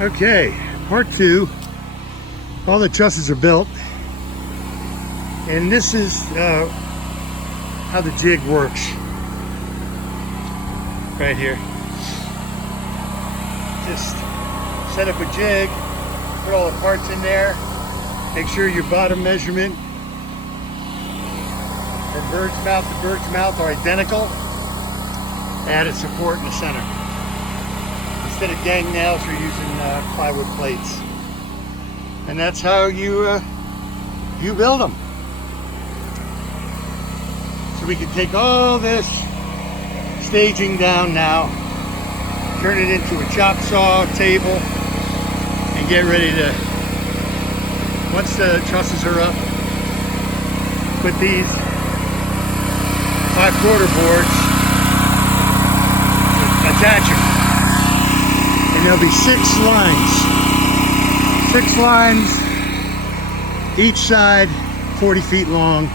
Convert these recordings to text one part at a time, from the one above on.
Okay, part two. All the trusses are built, and this is how the jig works. Right here. Just set up a jig, put all the parts in there, make sure your bottom measurement from bird's mouth to bird's mouth are identical. Add a support in the center. Instead of gang nails, we're using plywood plates. And that's how you build them. So we can take all this staging down now, turn it into a chop saw table, and get ready to, once the trusses are up, put these 5/4 boards, attach them. And there'll be 6 lines, each side 40 feet long.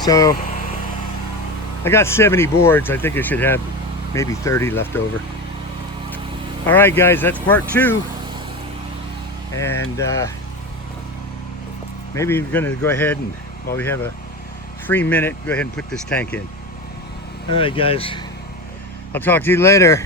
So I got 70 boards. I think I should have maybe 30 left over. All right, guys, that's part 2. And maybe we're gonna go ahead and, while we have a free minute, go ahead and put this tank in. All right, guys, I'll talk to you later.